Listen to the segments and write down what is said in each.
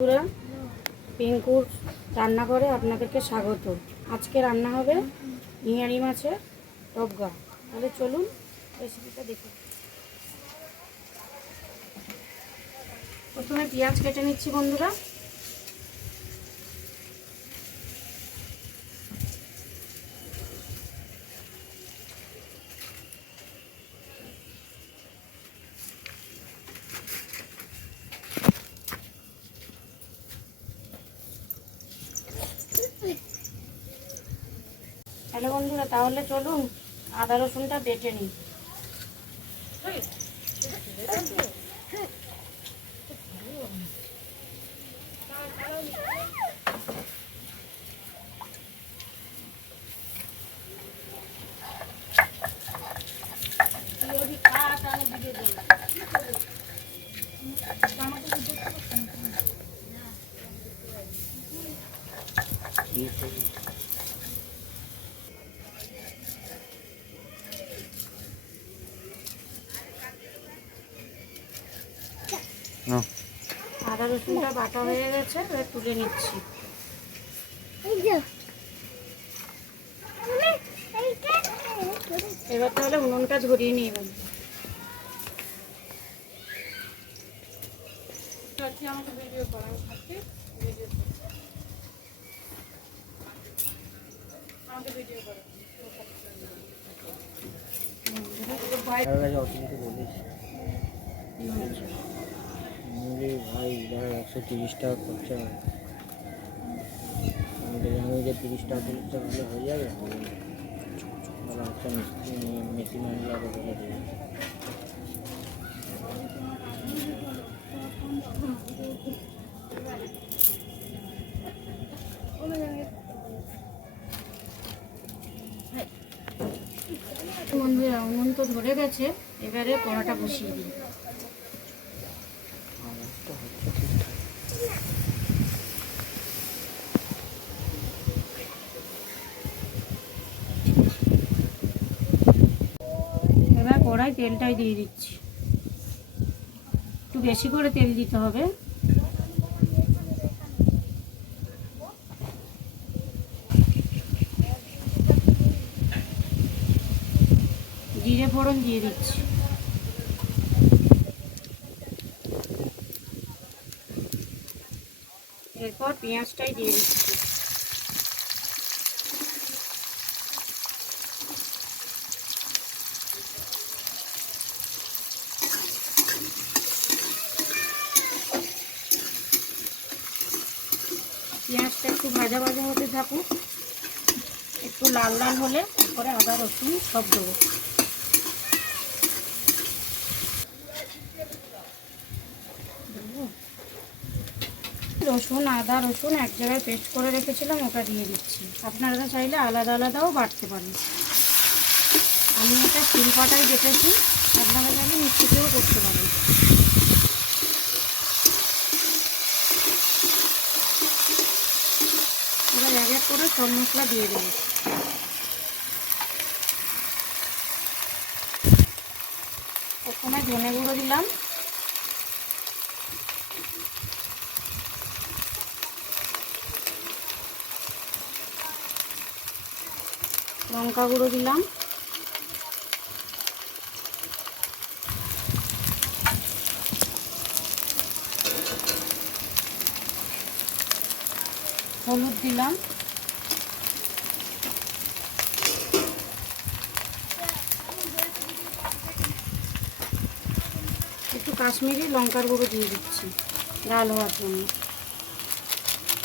বন্ধুরা, পিঙ্কুর রান্নাঘরে আপনাদেরকে স্বাগত। আজকে রান্না হবে ইঁয়াড়ি মাছের টকগা। তাহলে চলুন রেসিপিটা দেখুন। প্রথমে পেঁয়াজ কেটে নিচ্ছি বন্ধুরা। হ্যালো বন্ধুরা, তাহলে চলুন আদা রসুনটা বেটে নিই। আদা রসুনটা বাটা হয়ে গেছে, এবার তুলে নিচ্ছি। এবার তাহলে উনুনটা ধরিয়ে নিয়ে গেল। আমাকে ভিডিও করা ভাই ধরো 130 টাকা খরচা হয়, আমাদের জানি যে 30 টাকা হলে হয়ে যাবে। একটা মেশিন আনলে আরো বলে দেবে। বন্ধুরা, উনুন তো ধরে গেছে, এবারে কড়াটা বসিয়ে দিই। এবার কড়াই তেলটাই দিয়ে দিচ্ছি। একটু বেশি করে তেল দিতে হবে। জিরে ফোড়ন দিয়ে দিচ্ছি। এরপর পেঁয়াজটাই দিয়ে দিচ্ছি। পেঁয়াজটা একটু ভাজা ভাজা হতে থাকুক, একটু লাল লাল হলে তারপরে আদা রসুন সব দেবো। আদা রসুন এক জায়গায় পেস্ট করে রেখেছিলাম, ওটা দিয়ে দিচ্ছি। আপনারা চাইলে আলাদা আলাদাও বাটতে পারেন। আমি এটা শিলপাটাই বেটেছি, আপনারা চাইলে মিক্সিতেও করতে পারেন। এবার এক এক করে সব মশলা দিয়ে দেবো। প্রথমে ধনে গুঁড়ো দিলাম, লঙ্কা গুঁড়ো দিলাম, হলুদ দিলাম, একটু কাশ্মীরি লঙ্কার গুঁড়ো দিয়ে দিচ্ছি লাল হওয়ার জন্য,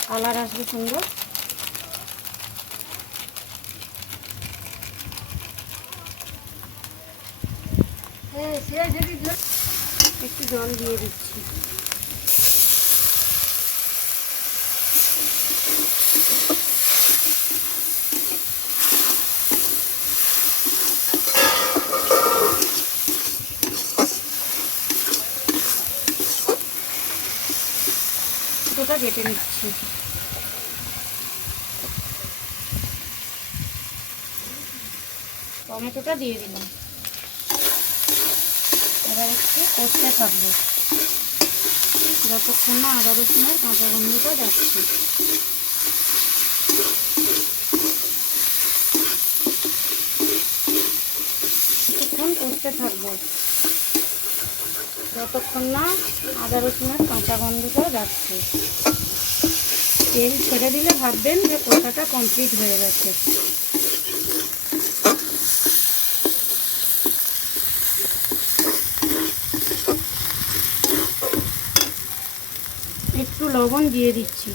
কালার আসবে সুন্দর। একটু জল দিয়ে দিচ্ছি। ওটা কেটে নিচ্ছি। টমেটোটা দিয়ে দিলাম। এবার একটু কষতে থাকবো। যতক্ষণ না আদা রসুনের কাঁচা গন্ধটা যাচ্ছে। কিছুক্ষণ কষতে থাকবো যতক্ষণ না আদা রসুনের কাঁচা গন্ধটা যাচ্ছে। তেল ছেড়ে দিলে ভাববেন যে কষাটা কমপ্লিট হয়ে গেছে। একটু লবণ দিয়ে দিচ্ছি।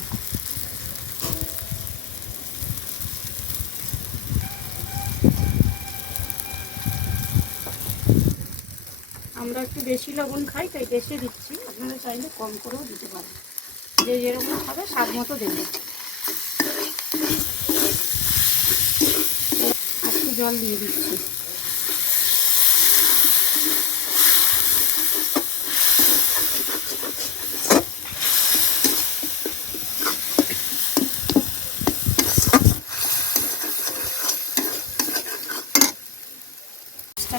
আমরা একটু বেশি লবণ খাই তাই বেশি দিচ্ছি, আপনারা চাইলে কম করেও দিতে পারেন, যে যেরকম খাবে স্বাদ মতো দেবেন। একটু জল দিয়ে দিচ্ছি।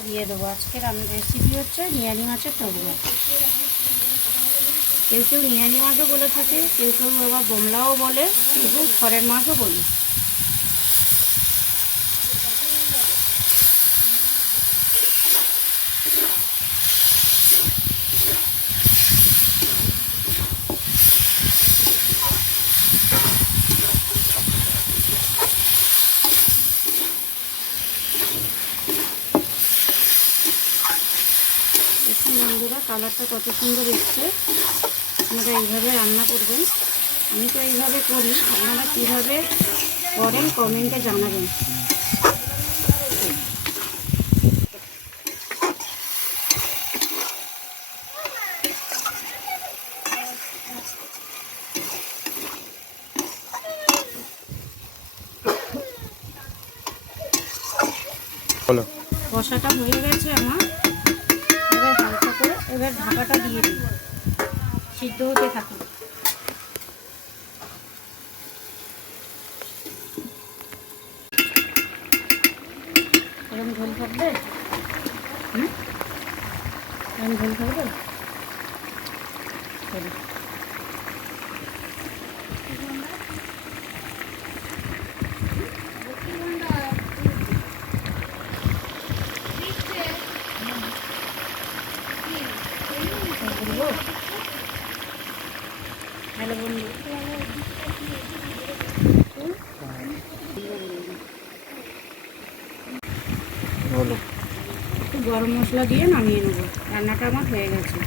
দিয়ে দেবো। আজকের রেসিপি হচ্ছে নিয়ালি মাছের টকবর। কেউ কেউ নিয়ালি মাছও বলে থাকে, কেউ কেউ আবার বোমলাও বলে, কেউ কেউ খড়ের মাছও বলে। দেখুন বন্ধুরা, কালারটা কত সুন্দর এসছে। আপনারা এইভাবে রান্না করবেন। আমি তো এইভাবে করি, আপনারা কীভাবে করেন কমেন্টে জানাবেন। কষাটা হয়ে গেছে আমার। এবার হালকা করে এবার ঢাকাটা দিয়ে দিই, সিদ্ধ হতে থাকে। এরকম ঝোল থাকবে, এরকম ঝোল থাকবে। হ্যালো বন্ধু, বলো। একটু গরম মশলা দিয়ে নামিয়ে নেবো। রান্নাটা আমার হয়ে গেছে।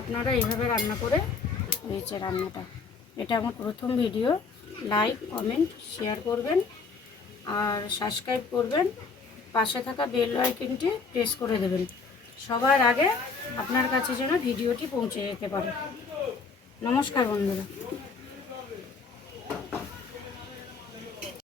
আপনারা এইভাবে রান্না করে হয়েছে রান্নাটা। এটা আমার প্রথম ভিডিও। লাইক, কমেন্ট, শেয়ার করবেন আর সাবস্ক্রাইব করবেন। পাশে থাকা বেল আইকনটি প্রেস করে দেবেন, সবার আগে আপনার কাছে যেন ভিডিওটি পৌঁছে যেতে পারে। নমস্কার বন্ধুরা।